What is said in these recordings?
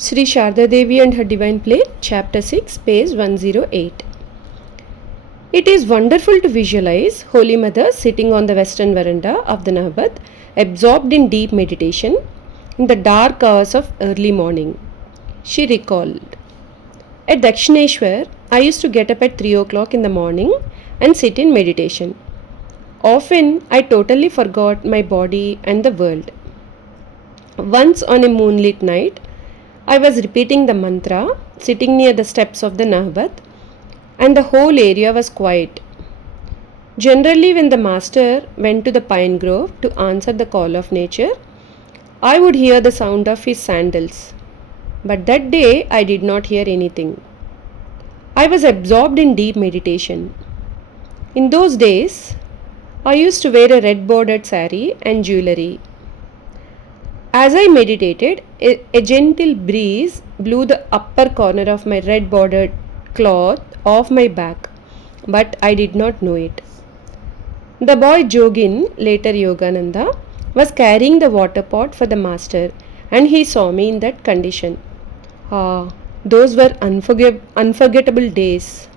Sri Sharda Devi and Her Divine Play, Chapter 6, page 108. It is wonderful to visualize Holy Mother sitting on the western veranda of the Navbat, absorbed in deep meditation in the dark hours of early morning. She recalled, "At Dakshineswar, I used to get up at 3 o'clock in the morning and sit in meditation. Often, I totally forgot my body and the world. Once on a moonlit night, I was repeating the mantra, sitting near the steps of the Nahbat, and the whole area was quiet. Generally, when the master went to the pine grove to answer the call of nature, I would hear the sound of his sandals. But that day, I did not hear anything. I was absorbed in deep meditation. In those days, I used to wear a red bordered sari and jewelry. As I meditated, a gentle breeze blew the upper corner of my red bordered cloth off my back, but I did not know it. The boy Jogin, later Yogananda, was carrying the water pot for the master, and he saw me in that condition. Those were unforgettable days.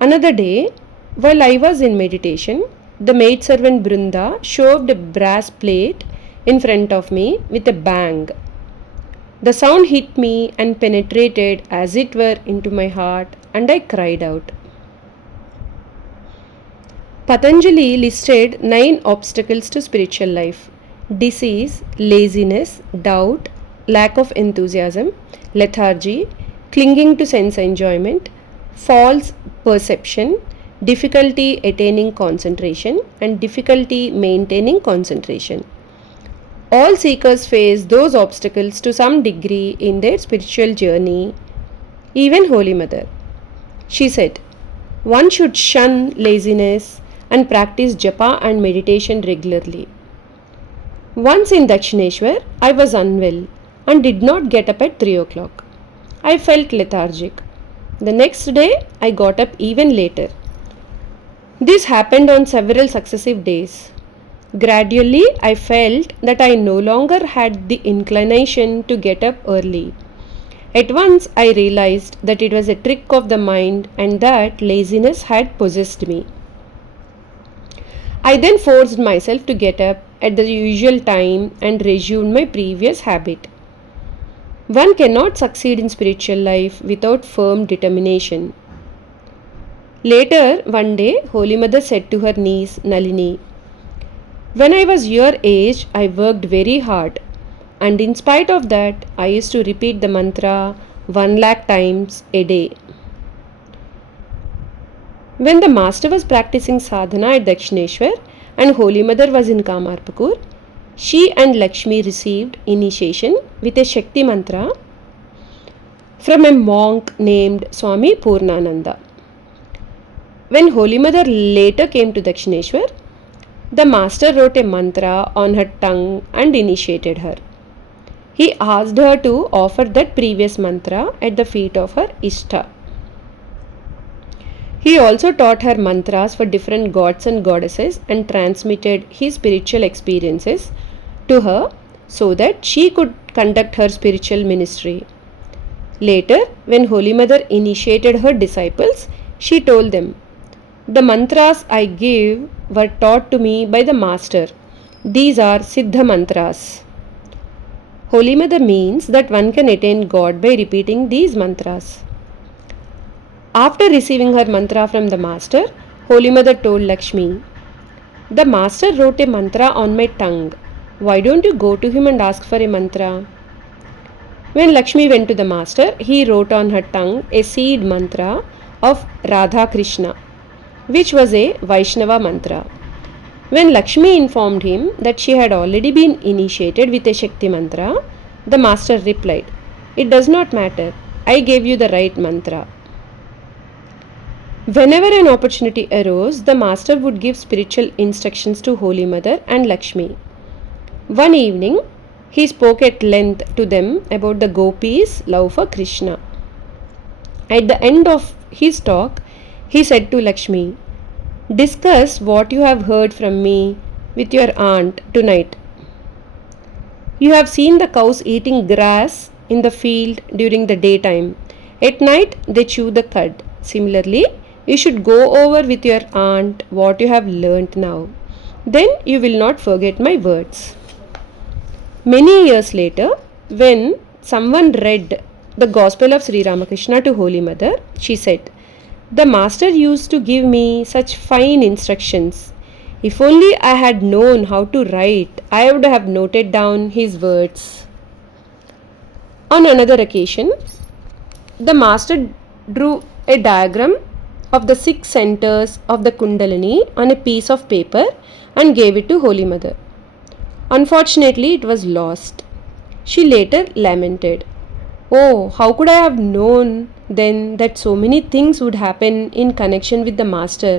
Another day, while I was in meditation, the maidservant Brunda shoved a brass plate in front of me with a bang. The sound hit me and penetrated as it were into my heart, and I cried out. Patanjali listed 9 obstacles to spiritual life: disease, laziness, doubt, lack of enthusiasm, lethargy, clinging to sense enjoyment, false perception, difficulty attaining concentration, and difficulty maintaining concentration. All seekers face those obstacles to some degree in their spiritual journey, even Holy Mother. She said, one should shun laziness and practice japa and meditation regularly. Once in Dakshineswar, I was unwell and did not get up at 3 o'clock. I felt lethargic. The next day, I got up even later. This happened on several successive days. Gradually, I felt that I no longer had the inclination to get up early. At once, I realized that it was a trick of the mind and that laziness had possessed me. I then forced myself to get up at the usual time and resumed my previous habit. One cannot succeed in spiritual life without firm determination. Later, one day, Holy Mother said to her niece, Nalini, "When I was your age, I worked very hard, and in spite of that, I used to repeat the mantra 1,00,000 times a day." When the master was practicing sadhana at Dakshineswar and Holy Mother was in Kamarpukur, she and Lakshmi received initiation with a Shakti mantra from a monk named Swami Purnananda. When Holy Mother later came to Dakshineswar, the master wrote a mantra on her tongue and initiated her. He asked her to offer that previous mantra at the feet of her Ishta. He also taught her mantras for different gods and goddesses and transmitted his spiritual experiences to her so that she could conduct her spiritual ministry. Later, when Holy Mother initiated her disciples, she told them, "The mantras I give were taught to me by the master. These are Siddha mantras." Holy Mother means that one can attain God by repeating these mantras. After receiving her mantra from the master, Holy Mother told Lakshmi, "The master wrote a mantra on my tongue. Why don't you go to him and ask for a mantra?" When Lakshmi went to the master, he wrote on her tongue a seed mantra of Ramakrishna, which was a Vaishnava mantra. When Lakshmi informed him that she had already been initiated with a Shakti mantra, the master replied, "It does not matter. I gave you the right mantra." Whenever an opportunity arose, the master would give spiritual instructions to Holy Mother and Lakshmi. One evening, he spoke at length to them about the gopis' love for Krishna. At the end of his talk, he said to Lakshmi, "Discuss what you have heard from me with your aunt tonight. You have seen the cows eating grass in the field during the daytime. At night, they chew the cud. Similarly, you should go over with your aunt what you have learnt now. Then you will not forget my words. Many years later, when someone read the Gospel of Sri Ramakrishna to Holy Mother, she said, "The Master used to give me such fine instructions. If only I had known how to write, I would have noted down his words." On another occasion, the Master drew a diagram of the 6 centers of the Kundalini on a piece of paper and gave it to Holy Mother. Unfortunately, it was lost. She later lamented, "Oh, how could I have known then that so many things would happen in connection with the Master?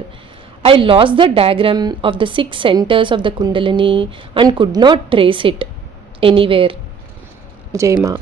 I lost the diagram of the 6 centers of the Kundalini and could not trace it anywhere." Jai Ma.